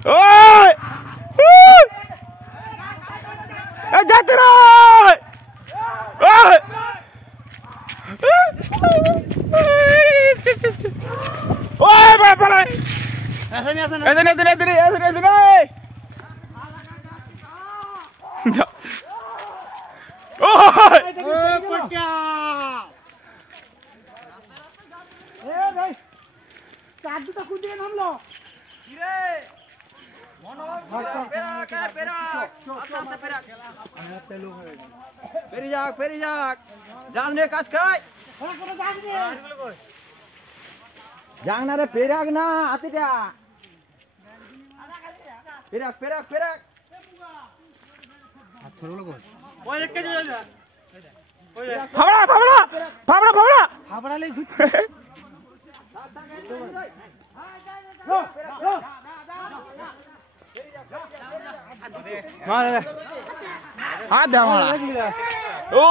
ওই এই যাতে রে ওই ওই বাবা এসে কাজ খাই যাং না রে পেরাক না হাতে যা পেরাক পেরাক পেরাক হাত ছড়লো কই ওই এক কেজি যা ফাবড়া ফাবড়া ফাবড়া ফাবড়া ফাবড়া লে হাত দে মারা ও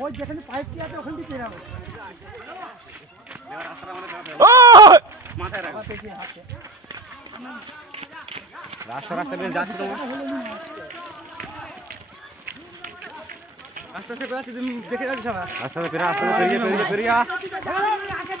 ওই যেখানে পাইপ কি আছে ওখান থেকে পেরাবো ও মাথায় রাখ রাস্তা রাস্তা বেশ যাচ্ছে তো আস্তে আস্তে বেরাচ্ছি তুমি দেখে যাচ্ছি সবাই আস্তে আস্তে পেরিয়া